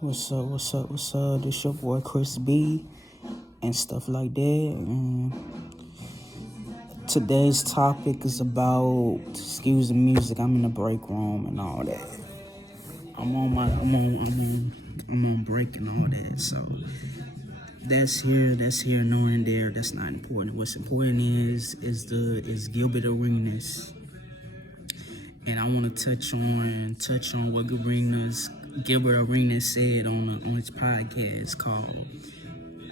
What's up? What's up? What's up? This your boy Chris B and stuff like that. Today's topic is about excuse the music. I'm in the break room and all that. I'm on break and all that. So that's here, knowing there. That's not important. What's important is Gilbert Arenas, and I want to touch on what Gilbert Arenas said on his podcast called,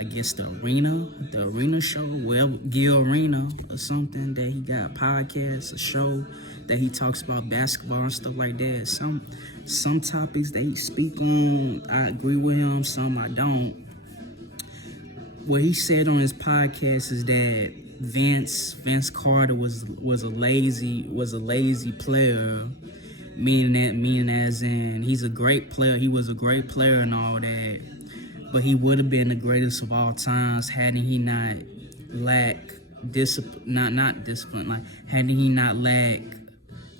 I guess, the Arena Show. Well, Gil Arena or something, that he got a podcast, a show that he talks about basketball and stuff like that. Some topics that he speak on, I agree with him. Some I don't. What he said on his podcast is that Vince Carter was a lazy player, meaning as in he's a great player. He was a great player and all that, but he would have been the greatest of all times had he not lacked discipline. Not discipline. Like, had he not lacked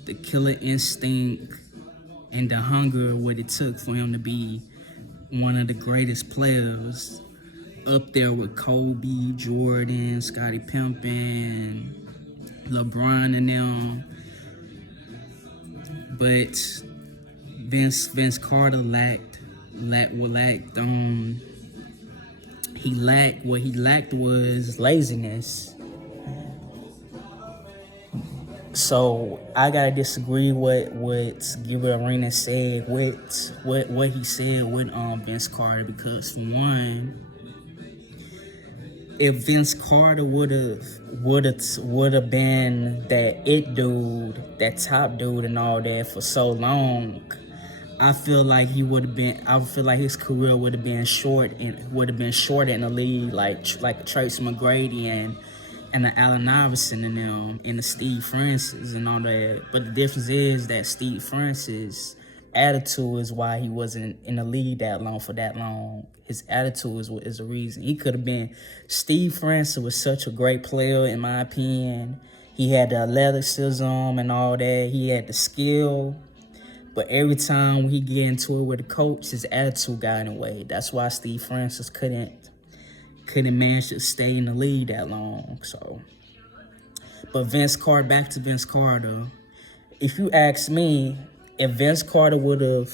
the killer instinct and the hunger what it took for him to be one of the greatest players, up there with Kobe, Jordan, Scottie Pippen, LeBron and them. But Vince Carter lacked was laziness. So I gotta disagree with what Gilbert Arenas said with what he said with Vince Carter, because for one, if Vince Carter would have been that it dude, that top dude and all that for so long, I feel like his career would have been short in the league, like Tracy McGrady and the Allen Iverson and them, and the Steve Francis and all that. But the difference is that Steve Francis' attitude is why he wasn't in the league for that long. His attitude is the reason. He could have been. Steve Francis was such a great player, in my opinion. He had the athleticism and all that. He had the skill. But every time he get into it with the coach, his attitude got in the way. That's why Steve Francis couldn't manage to stay in the league that long. So, but back to Vince Carter. If you ask me, if Vince Carter would have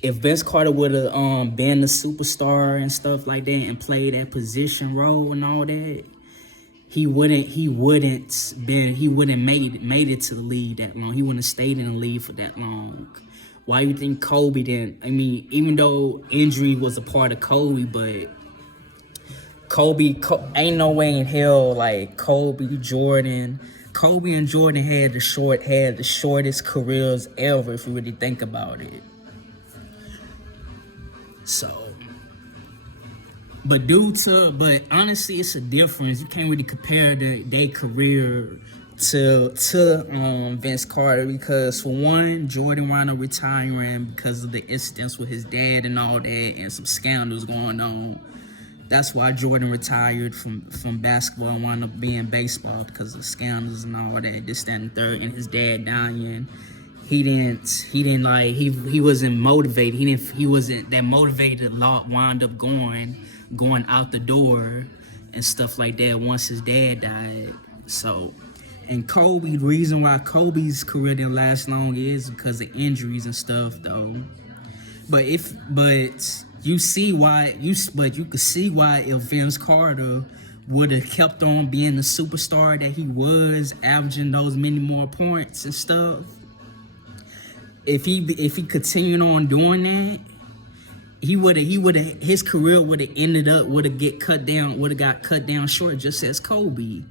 been the superstar and stuff like that and played that position role and all that, he wouldn't made it to the league that long. He wouldn't have stayed in the league for that long. Why do you think Kobe didn't? I mean, even though injury was a part of Kobe, but Kobe ain't no way in hell like Kobe and Jordan had the shortest careers ever, if you really think about it. So, but honestly, it's a difference. You can't really compare their career to Vince Carter, because for one, Jordan wound up retiring because of the incidents with his dad and all that, and some scandals going on. That's why Jordan retired from basketball and wound up being baseball, because of scandals and all that, this, that, and third, and his dad dying. He wasn't motivated. He wasn't that motivated. Wound up going out the door and stuff like that once his dad died. So, and Kobe, the reason why Kobe's career didn't last long is because of injuries and stuff, though. But you could see why if Vince Carter would have kept on being the superstar that he was, averaging those many more points and stuff. If he continued on doing that, his career would have got cut down short, just as Kobe.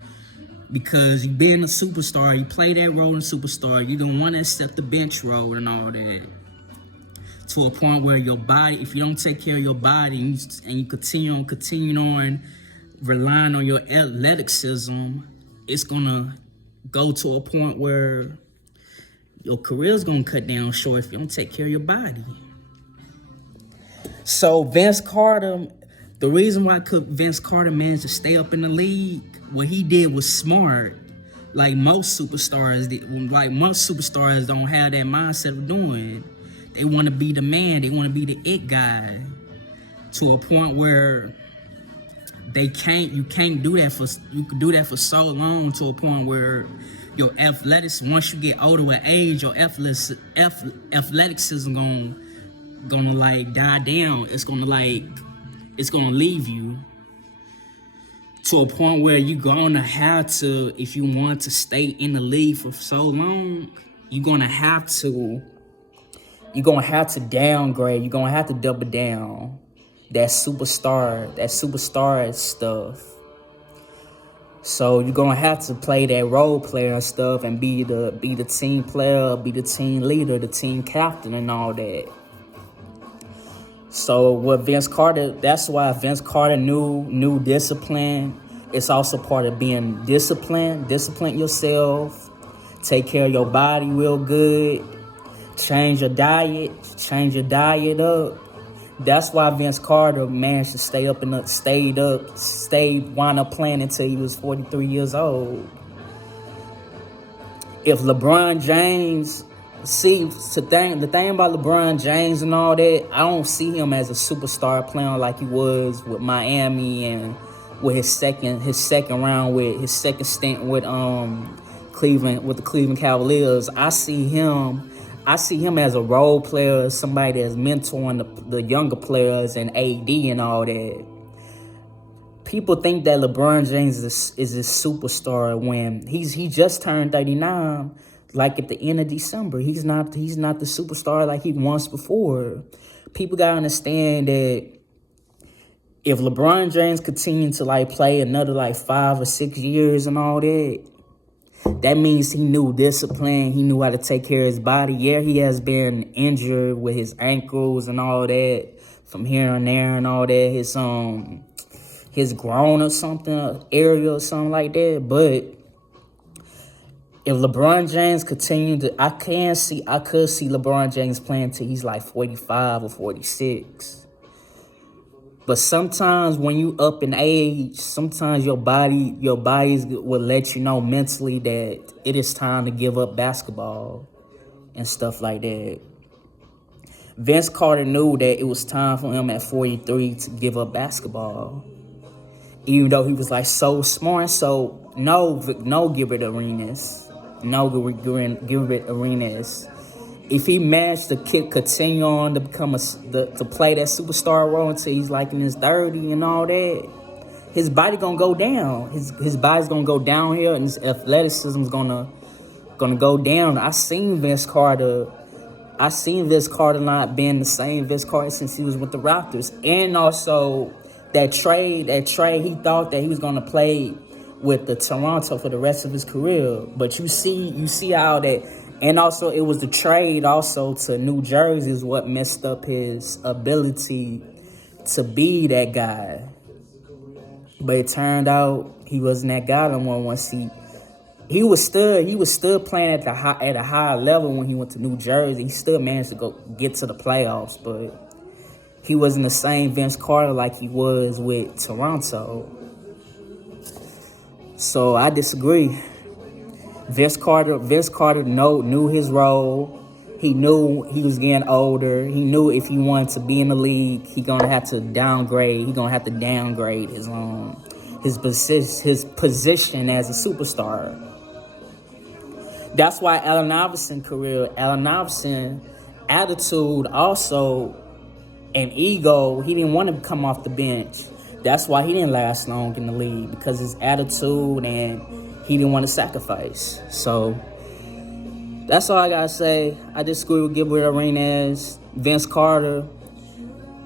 Because you being a superstar, you play that role in superstar, you don't want to accept the bench role and all that. To a point where your body, if you don't take care of your body and you continue on relying on your athleticism, it's gonna go to a point where your career's gonna cut down short if you don't take care of your body. So Vince Carter, the reason why Vince Carter managed to stay up in the league, what he did was smart. Like most superstars don't have that mindset of doing. They want to be the man. They want to be the it guy to a point where you can't do that you can do that for so long, to a point where your athletics, once you get older with age, your athleticism gonna like die down. It's gonna leave you to a point where you're gonna have to, if you want to stay in the league for so long, you're gonna have to downgrade. You're gonna have to double down that superstar stuff. So you're gonna have to play that role player and stuff, and be the team player, be the team leader, the team captain, and all that. So what Vince Carter, that's why Vince Carter knew discipline. It's also part of being disciplined. Discipline yourself. Take care of your body real good. Change your diet up. That's why Vince Carter managed to wind up playing until he was 43 years old. If LeBron James, the thing about LeBron James and all that, I don't see him as a superstar playing like he was with Miami and with his second round, with his second stint with Cleveland, with the Cleveland Cavaliers. I see him as a role player, somebody that's mentoring the younger players and AD and all that. People think that LeBron James is a superstar when he just turned 39, like at the end of December. He's not the superstar like he was before. People gotta understand that if LeBron James continued to play another 5 or 6 years and all that, that means he knew discipline. He knew how to take care of his body. Yeah, he has been injured with his ankles and all that from here and there and all that. His groin or something, area or something like that. But if LeBron James continued to, I could see LeBron James playing till he's 45 or 46. But sometimes when you up in age, sometimes your body will let you know mentally that it is time to give up basketball and stuff like that. Vince Carter knew that it was time for him at 43 to give up basketball. Even though he was so smart. So no Gilbert Arenas. No Gilbert Arenas. If he managed to continue on to to play that superstar role until he's in his 30 and all that, his body gonna go down. His body's gonna go downhill, and his athleticism's gonna go down. I seen Vince Carter not being the same Vince Carter since he was with the Raptors. And also that trade, he thought that he was gonna play with the Toronto for the rest of his career. But you see how that. And also, it was the trade also to New Jersey is what messed up his ability to be that guy. But it turned out he wasn't that guy no more. Once he was still playing at a higher level when he went to New Jersey. He still managed to get to the playoffs, but he wasn't the same Vince Carter like he was with Toronto. So I disagree. Vince Carter knew his role. He knew he was getting older. He knew if he wanted to be in the league, he gonna have to downgrade. He gonna have to downgrade his position as a superstar. That's why Allen Iverson attitude also and ego. He didn't want to come off the bench. That's why he didn't last long in the league, because his attitude, and he didn't want to sacrifice. So that's all I gotta say. I disagree with Gilbert Arenas. Vince Carter,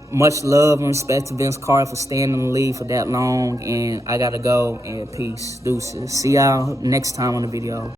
much love and respect to Vince Carter for staying in the league for that long. And I gotta go, and peace. Deuces. See y'all next time on the video.